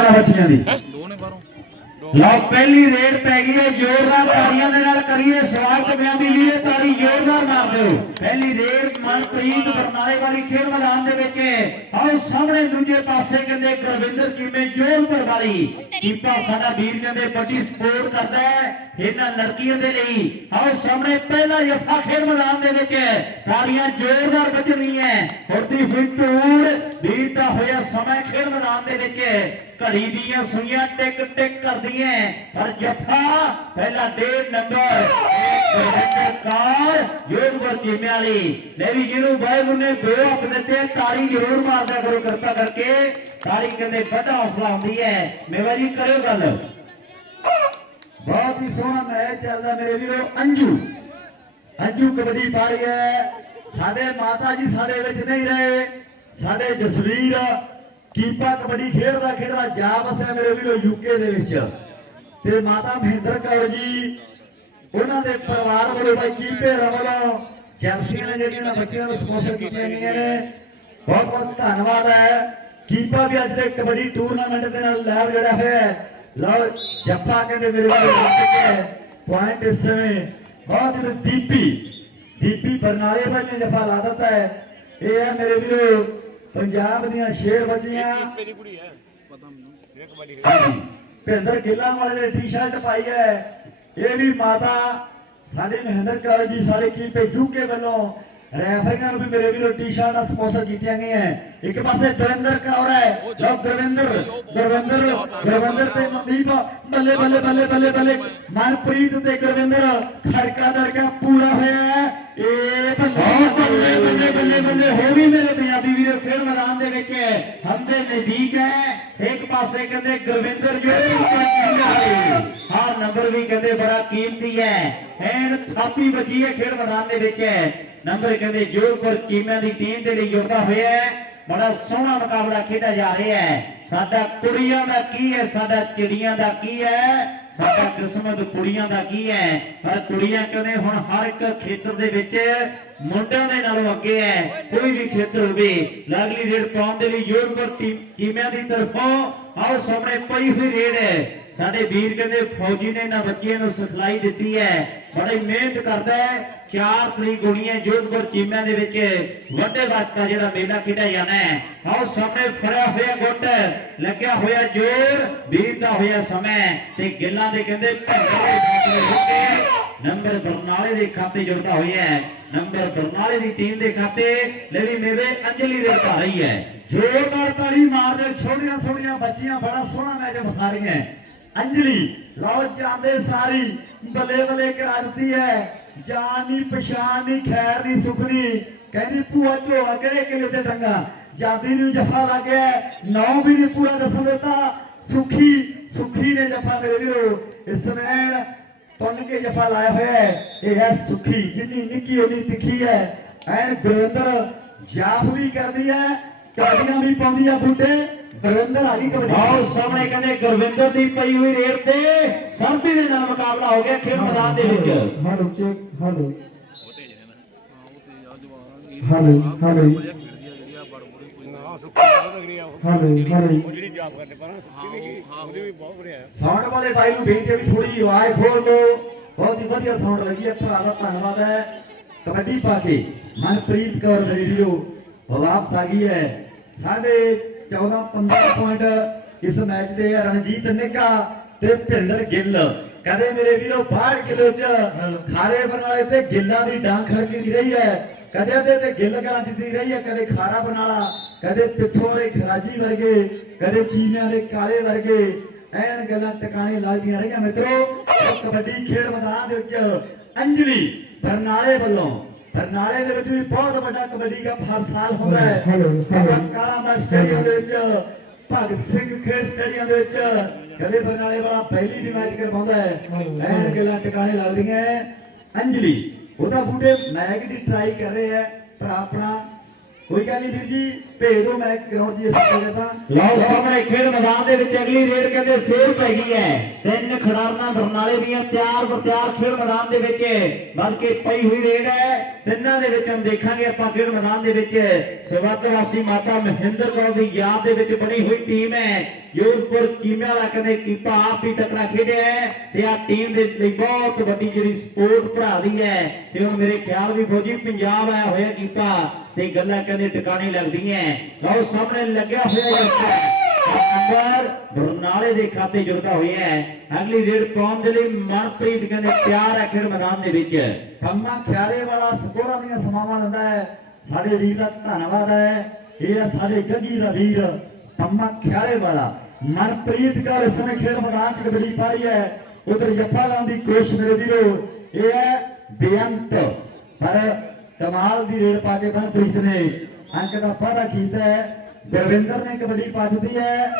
ਇਹਨਾਂ ਬੱਚੀਆਂ ਦੀ। ਦੋ ਨੇ ਬਾਹਰੋਂ। ਲਓ ਪਹਿਲੀ ਰੇਡ ਪੈ ਗਈ ਹੈ ਜ਼ੋਰਦਾਰ ਤਾੜੀਆਂ ਦੇ ਨਾਲ ਕਰੀਏ ਸਵਾਗਤ ਪੰਜਾਬੀ ਵੀਰੇ ਤਾੜੀ ਜ਼ੋਰਦਾਰ ਮਾਰ ਦਿਓ। ਪਹਿਲੀ ਰੇਡ ਮਨਪ੍ਰੀਤ ਬਰਨਾਲੇ ਵਾਲੀ ਖੇਡ ਮੈਦਾਨ ਦੇ ਵਿੱਚ ਆਓ ਸਾਹਮਣੇ ਦੂਜੇ ਪਾਸੇ ਕਹਿੰਦੇ ਗੁਰਵਿੰਦਰ ਕੀਮੇ ਜੋਧਪੁਰ ਵਾਲੀ। ਕੀਪਾ ਸਾਡਾ ਵੀਰ ਕਹਿੰਦੇ ਵੱਡੀ ਸਪੋਰਟ ਕਰਦਾ ਹੈ ਇਹਨਾਂ ਲੜਕੀਆਂ ਦੇ ਲਈ। ਆਓ ਸਾਹਮਣੇ ਪਹਿਲਾ ਜਫਾ ਖੇਡ ਮੈਦਾਨ ਦੇ ਵਿੱਚ ਤਾੜੀਆਂ ਜ਼ੋਰਦਾਰ ਵੱਜਣੀਆਂ ਹੁੰਦੀ ਹੋਈ ਟੂੜ ਵੀਰ ਦਾ ਹੋਇਆ ਸਮਾਂ ਖੇਡ ਮੈਦਾਨ ਦੇ ਵਿੱਚ। ਘੜੀ ਦੀਆਂ ਸੂਈਆਂ ਟਿਕ ਟਿਕ ਕਰਦੀਆਂ ਪਰ ਜੱਫਾ ਪਹਿਲਾ ਡੇਢ ਨੰਬਰ ਕਾਰ ਯੋਗਵਰ ਜੀਮੇ ਲੈ ਵੀ ਜਿਹਨੂੰ ਵਾਹਿਗੁਰੂ ਨੇ ਦੋ ਹੱਥ ਦਿੱਤੇ, ਤਾੜੀ ਜ਼ਰੂਰ ਮਾਰਦਾ ਕਰੋ ਕਿਰਪਾ ਕਰਕੇ। ਤਾੜੀ ਕਹਿੰਦੇ ਵੱਡਾ ਹੌਸਲਾ ਹੁੰਦੀ ਹੈ ਮੇਵਾ ਜੀ ਕਰਿਓ ਗੱਲ। ਬਹੁਤ ਹੀ ਸੋਹਣਾ ਮੈਚ ਚੱਲਦਾ ਮੇਰੇ ਵੀਰੋ, ਅੰਜੂ। ਅੰਜੂ ਕਬੱਡੀ ਪਾ ਰਹੀ ਹੈ ਸਾਡੇ ਮਾਤਾ ਜੀ ਸਾਡੇ ਵਿੱਚ ਨਹੀਂ ਰਹੇ। ਸਾਡੇ ਜਸਵੀਰ ਕੀਪਾ ਕਬੱਡੀ ਖੇਡਦਾ ਖੇਡਦਾ ਜਾ ਵਸਿਆ ਮੇਰੇ ਵੀਰੋ ਯੂਕੇ ਦੇ ਵਿੱਚ। ਤੇ ਮਾਤਾ ਮਹਿੰਦਰ ਕੌਰ ਜੀ, ਉਹਨਾਂ ਦੇ ਪਰਿਵਾਰ ਵੱਲੋਂ ਬਾਈ ਕੀਪੇ ਵੱਲੋਂ ਜਰਸੀਆਂ ਨੇ ਜਿਹੜੀਆਂ ਨਾ ਬੱਚਿਆਂ ਨੂੰ ਸਪਾਂਸਰ ਕੀਤੀਆਂ ਗਈਆਂ ਨੇ। ਬਹੁਤ ਬਹੁਤ ਧੰਨਵਾਦ ਹੈ। ਕੀਪਾ ਵੀ ਅੱਜ ਦੇ ਕਬੱਡੀ ਟੂਰਨਾਮੈਂਟ ਦੇ ਨਾਲ ਲਾਈਵ ਜਿਹੜਾ ਹੋਇਆ ਲਓ, ਜੱਫਾ ਕਹਿੰਦੇ ਮੇਰੇ ਵੀਰੋ ਪੁਆਇੰਟ ਇਸ ਸਮੇਂ ਬਹੁਤ ਹੀ ਦੀਪੀ ਦੀਪੀ ਬਰਨਾਲੇ ਵਾਲੀ ਨੇ ਜਫਾ ਲਾ ਦਿੱਤਾ ਹੈ। ਇਹ ਹੈ ਮੇਰੇ ਵੀਰੋ ਪੰਜਾਬ ਦੀਆਂ ਸ਼ੇਰ ਬੱਚੀਆਂ। ਮੇਰੀ ਕੁੜੀ ਹੈ। ਪਤਾ ਮੈਨੂੰ। ਇਹ ਕਬੱਡੀ ਹਾਂਜੀ। ਭਿੰਦਰ ਗਿੱਲਾਂ ਵਾਲੇ ਨੇ ਟੀ-ਸ਼ਰਟ ਪਾਈ ਹੈ। ਇਹ ਵੀ ਮਾਤਾ ਸਾਡੇ ਮਹਿੰਦਰ ਕੌਰ ਜੀ ਸਾਰੇ ਕੀ ਭੇਜੂ ਕੇ ਵੱਲੋਂ। ਰੈਫਰੀਆਂ ਨੂੰ ਵੀ ਮੇਰੇ ਵੀਰੋ ਟੀ-ਸ਼ਰਟਾਂ ਸਪਾਂਸਰ ਕੀਤੀਆਂ ਗਈਆਂ ਇੱਕ ਪਾਸੇ ਦਵਿੰਦਰ ਕੌਰ ਹੈ। ਲੋ ਗੁਰਵਿੰਦਰ ਗੁਰਵਿੰਦਰ ਗੁਰਵਿੰਦਰ ਤੇ ਮਨਦੀਪ ਬੱਲੇ ਬੱਲੇ ਬੱਲੇ ਬੱਲੇ ਬੱਲੇ। ਮਨਪ੍ਰੀਤ ਤੇ ਗੁਰਵਿੰਦਰ ਖੜਕਾ ਦੜਕਾ ਪੂਰਾ ਹੋਇਆ ਹੈ। ਇਹ ਬੱਲੇ ਬੱਲੇ ਬੱਲੇ ਬੱਲੇ ਬੱਲੇ। ਹੋ ਗਈ ਮੇਰੇ ਪੰਜਾਬੀ ਵੀਰੋ ਖੇਡ ਮੈਦਾਨ ਦੇ ਵਿੱਚ ਹੰਦੇ ਨਜ਼ਦੀਕ ਹੈ। ਇੱਕ ਪਾਸੇ ਕਹਿੰਦੇ ਗੁਰਵਿੰਦਰ ਜੋ ਵਾਲੇ ਹਾਂ ਨੰਬਰ ਵੀ ਕਹਿੰਦੇ ਬੜਾ ਕੀਮਤੀ ਹੈ। ਐਨ ਥਾਪੀ ਵੱਜੀ ਹੈ ਖੇਡ ਮੈਦਾਨ ਦੇ ਵਿੱਚ ਨੰਬਰ ਕਹਿੰਦੇ, ਜੋਧਪੁਰ ਚੀਮਿਆਂ ਦੀ ਟੀਮ ਦੇ ਲਈ ਜੁੜਦਾ ਹੋਇਆ ਹੈ। ਬੜਾ ਸੋਹਣਾ ਮੁਕਾਬਲਾ ਖੇਡਿਆ ਜਾ ਰਿਹਾ ਹੈ। ਸਾਡਾ ਕੁੜੀਆਂ ਦਾ ਕੀ ਹੈ, ਸਾਡਾ ਚਿੜੀਆਂ ਦਾ ਕੀ ਹੈ? ਸਾਡਾ ਕਿਸਮਤ ਕੁੜੀਆਂ ਦਾ ਕੀ ਹੈ? ਪਰ ਕੁੜੀਆਂ ਕਹਿੰਦੇ ਹੁਣ ਹਰ ਇੱਕ ਖੇਤਰ ਦੇ ਵਿੱਚ ਮੁੰਡਿਆਂ ਦੇ ਨਾਲੋਂ ਅੱਗੇ ਹੈ। ਕੋਈ ਵੀ ਖੇਤਰ ਹੋਵੇ, ਲਾਗਲੀ ਰੇਡ ਪਾਉਣ ਦੇ ਲਈ ਜੋਧਪੁਰ ਟੀਮ ਦੀ ਤਰਫੋਂ ਆਓ ਸਾਹਮਣੇ ਪਈ ਹੋਈ ਰੇਡ। ਹੈ ਸਾਡੇ ਵੀਰ ਕਹਿੰਦੇ ਫੌਜੀ ਨੇ ਇਹਨਾਂ ਬੱਚਿਆਂ ਨੂੰ ਸਿਖਲਾਈ ਦਿੱਤੀ ਹੈ। ਬੜੀ ਮਿਹਨਤ ਕਰਦਾ ਹੈ। ਚਾਰ ਤਰੀਕ ਗੋਲੀਆਂ ਜੋਧਪੁਰ ਚੀਮਿਆਂ ਦੇ ਵਿੱਚ। ਵੱਡੇ ਵੱਟ ਜਿਹੜਾ ਮੇਲਾ ਖੇਡਿਆ ਜਾਣਾ ਹੈ। ਆਓ ਸਾਹਮਣੇ ਫੜਿਆ ਹੋਇਆ ਗੁੱਟ। ਲੱਗਿਆ ਹੋਇਆ ਜੋਰ। ਵੀਰ ਦਾ ਹੋਇਆ ਸਮਾਂ ਤੇ ਗਿੱਲਾ ਦੇ ਕਹਿੰਦੇ ਭੰਗੜੇ ਦੇ ਫੈਸਲੇ ਹੁੰਦੇ ਨੰਬਰ ਬਰਨਾਲੇ ਦੇ ਖਾਤੇ ਜੁੜਦਾ ਹੋਇਆ ਹੈ। ਨੰਬਰ ਬਰਨਾਲੇ ਦੀ ਟੀਮ ਦੇ ਖਾਤੇ ਲੈ ਵੀ ਮੇਵੇ ਅੰਜਲੀ ਦੇ ਘਰ ਹੈ। ਜ਼ੋਰਦਾਰ ਤਾੜੀ ਮਾਰਦੇ ਛੋਟੀਆਂ ਛੋਟੀਆਂ ਬੱਚੀਆਂ ਬੜਾ ਸੋਹਣਾ ਮੈਚ ਵਿਖਾ ਰਹੀਆਂ ਅੰਜਲੀ, ਲਓ ਜਾਂਦੇ ਸਾਰੀ, ਬਲੇ ਬਲੇ ਕਰਾ ਦਿੱਤੀ ਹੈ। ਜਾਨ ਨਹੀਂ ਪਛਾਣ ਨਹੀਂ ਖੈਰ ਨਹੀਂ ਸੁਖ ਨਹੀਂ ਕਹਿੰਦੀ ਭੂਆ ਝੋਲਾ ਕਿਹੜੇ ਕਿਲੇ ਤੇ ਟੰਗਾ ਜਾਂਦੀ ਨੂੰ ਜਫਾ ਲੱਗਿਆ ਨੌ ਵੀ ਨਹੀਂ ਪੂਰਾ ਦੱਸਣ ਦਿੱਤਾ। ਸੁਖੀ ਸੁਖੀ ਨੇ ਜਫਾ ਮੇਰੇ ਵੀਰੋ ਇਸ ਸਮੇਂ ਤੁੰਨ ਕੇ ਜਫਾ ਲਾਇਆ ਹੋਇਆ ਹੈ ਇਹ ਹੈ ਸੁਖੀ ਜਿੰਨੀ ਨਿੱਕੀ ਉਨੀ ਤਿੱਖੀ ਹੈ ਐਨ ਗੁਰਵਿੰਦਰ ਜਾਪ ਵੀ ਕਰਦੀ ਹੈ ਕਾਲੀਆਂ ਵੀ ਪਾਉਂਦੀ ਆ ਬੁੱਢੇ ਗੁਰਵਿੰਦਰ ਆ ਗਈ ਕਬੱਡੀ ਆਓ ਸਾਹਮਣੇ ਕਹਿੰਦੇ ਗੁਰਵਿੰਦਰ ਦੀ ਪਈ ਹੋਈ ਰੇਡ ਤੇ ਸਰਦੀ ਦੇ ਨਾਲ ਮੁਕਾਬਲਾ ਹੋ ਗਿਆ ਖੇਡ ਮੈਦਾਨ ਦੇ ਵਿੱਚ hello check hello hello hello ਜਿਹੜੀ ਜਾਬ ਕਰਦੇ ਪਰ ਉਹਦੀ ਵੀ ਬਹੁਤ ਵਧੀਆ ਸਾਊਂਡ ਵਾਲੇ ਬਾਈ ਨੂੰ ਬੇਨਤੀ ਹੈ ਵੀ ਥੋੜੀ ਆਵਾਜ਼ ਖੋਲ ਲਓ। ਬਹੁਤ ਹੀ ਵਧੀਆ ਸਾਊਂਡ ਲੱਗੀ ਹੈ। ਭਰਾ ਦਾ ਧੰਨਵਾਦ ਹੈ। ਕਬੱਡੀ ਪਾ ਕੇ ਮਨਪ੍ਰੀਤ ਕੌਰ ਮੇਰੀ ਵੀਰੋ ਵਾਪਸ ਆ ਗਈ ਹੈ। ਸਾਡੇ 14 15 ਪੁਆਇੰਟ ਇਸ ਮੈਚ ਦੇ। ਰਣਜੀਤ ਨਿੱਕਾ ਤੇ ਭਿੰਦਰ ਗਿੱਲ। ਕਦੇ ਮੇਰੇ ਵੀਰੋ 62 ਕਿਲੋ ਚ ਖਾਰੇ ਬਰਨਾਲੇ ਤੇ ਗਿੱਲਾਂ ਦੀ ਡਾਂਗ ਖੜਕੀ ਰਹੀ ਹੈ। ਕਦੇ ਤੇ ਤੇ ਗਿੱਲ ਗਲਾਂ ਜਿੱਤੀ ਰਹੀ ਹੈ ਕਦੇ ਖਾਰਾ ਬਰਨਾਲਾ ਕਦੇ ਪਿੱਥੋਂ ਵਾਲੇ ਖਰਾਜੀ ਵਰਗੇ ਕਦੇ ਚੀਨਿਆਂ ਦੇ ਕਾਲੇ ਵਰਗੇ ਐਨ ਗੱਲਾਂ ਟਿਕਾਣੇ ਲੱਗਦੀਆਂ ਰਹੀਆਂ ਮਿੱਤਰੋ। ਕਬੱਡੀ ਖੇਡ ਮੈਦਾਨ ਦੇ ਵਿੱਚ ਅੰਜਲੀ ਬਰਨਾਲੇ ਵੱਲੋਂ ਬਰਨਾਲੇ ਦੇ ਵਿੱਚ ਵੀ ਬਹੁਤ ਵੱਡਾ ਕਬੱਡੀ ਕੱਪ ਹਰ ਸਾਲ ਹੁੰਦਾ ਹੈ। ਕਾਲਾ ਮਾਰ ਸਟੇਡੀਅਮ ਦੇ ਵਿੱਚ ਭਗਤ ਸਿੰਘ ਖੇਡ ਸਟੇਡੀਅਮ ਦੇ ਵਿੱਚ ਕਦੇ ਬਰਨਾਲੇ ਵਾਲਾ ਪਹਿਲੀ ਵੀ ਮੈਚ ਕਰਵਾਉਂਦਾ ਹੈ। ਐਨ ਗੱਲਾਂ ਟਿਕਾਣੇ ਲੱਗਦੀਆਂ ਅੰਜਲੀ ਉਹਦਾ ਬੂਟੇ ਮੈਗ ਦੀ ਟਰਾਈ ਕਰ ਰਹੇ ਹੈ ਪਰ ਆਪਣਾ। ਕੋਈ ਗੱਲ ਨਹੀਂ ਵੀਰ ਜੀ, ਭੇਜ ਦਿਓ ਮੈਚ ਗਰਾਊਂਡ ਜੀ ਇਸ ਜਗ੍ਹਾ ਲਓ, ਸਾਹਮਣੇ ਖੇਡ ਮੈਦਾਨ ਦੇ ਵਿੱਚ ਅਗਲੀ ਰੇਡ ਕਹਿੰਦੇ ਫੇਰ ਪੈ ਗਈ ਹੈ। ਤਿੰਨ ਖਿਡਾਰਨਾਂ ਬਰਨਾਲੇ ਦੀਆਂ ਤਿਆਰ ਬਤਿਆਰ ਖੇਡ ਮੈਦਾਨ ਦੇ ਵਿੱਚ ਵੱਧ ਕੇ ਪਈ ਹੋਈ ਰੇਡ ਹੈ। ਤਿੰਨਾਂ ਦੇ ਵਿੱਚ ਹਮ ਦੇਖਾਂਗੇ ਆਪਾਂ ਖੇਡ ਮੈਦਾਨ ਦੇ ਵਿੱਚ। ਸਵਰਗ ਵਾਸੀ ਮਾਤਾ ਮਹਿੰਦਰ ਕੌਰ ਦੀ ਯਾਦ ਦੇ ਵਿੱਚ ਬਣੀ ਹੋਈ ਟੀਮ ਹੈ। ਯੂਰਪੁਰ ਕੀਮਿਆ ਵਾਲਾ ਕਹਿੰਦੇ ਕੀਪਾ ਆਪ ਹੀ ਤਕੜਾ ਖੇਡਿਆ ਤੇ ਆ ਟੀਮ ਦੇ ਲਈ ਬਹੁਤ ਵੱਡੀ ਜਿਹੜੀ ਸਪੋਰਟ ਭਰਾ ਦੀ ਹੈ। ਤੇ ਹੁਣ ਮੇਰੇ ਖਿਆਲ ਵੀ ਫੌਜੀ ਪੰਜਾਬ ਆਇਆ ਹੋਇਆ ਕੀਪਾ ਤੇ ਗੱਲਾਂ ਕਹਿੰਦੇ ਟਿਕਾਣੇ ਲੱਗਦੀਆਂ ਲਓ ਸਾਹਮਣੇ ਲੱਗਿਆ ਹੋਇਆ ਨੰਬਰ ਬਰਨਾਲੇ ਦੇ ਖਾਤੇ ਜੁੜਦਾ ਹੋਇਆ ਹੈ। ਅਗਲੀ ਰੇਡ ਪਾਉਣ ਦੇ ਲਈ ਮਨਪ੍ਰੀਤ ਕਹਿੰਦੇ ਤਿਆਰ ਹੈ ਖੇਡ ਮੈਦਾਨ ਦੇ ਵਿੱਚ। ਪੰਮਾ ਖਿਆਲੇ ਵਾਲਾ ਸਪੋਰਾਂ ਦੀਆਂ ਸਮਾਵਾਂ ਦਿੰਦਾ ਹੈ। ਸਾਡੇ ਵੀਰ ਦਾ ਧੰਨਵਾਦ ਹੈ। ਇਹ ਹੈ ਸਾਡੇ ਗੱਗੀ ਦਾ ਵੀਰ। ਪੰਮਾ ਖਿਆਲੇ ਵਾਲਾ। ਮਨਪ੍ਰੀਤ ਕੌਰ ਇਸ ਸਮੇਂ ਖੇਡ ਮੈਦਾਨ ਚ ਕਬੱਡੀ ਪਾ ਹੈ। ਉਧਰ ਜੱਫਾ ਲਾਉਣ ਦੀ ਕੋਸ਼ਿਸ਼ ਮੇਰੇ ਵੀਰੋ, ਇਹ ਹੈ ਬੇਅੰਤ। ਪਰ ਕਮਾਲ ਦੀ ਰੇਡ ਪਾ ਕੇ ਮਨਪ੍ਰੀਤ ਨੇ। ਅੰਕ ਦਾ ਵਾਅਦਾ ਕੀਤਾ ਹੈ। ਗੁਰਵਿੰਦਰ ਨੇ ਕਬੱਡੀ ਪਾ ਦਿੱਤੀ ਹੈ।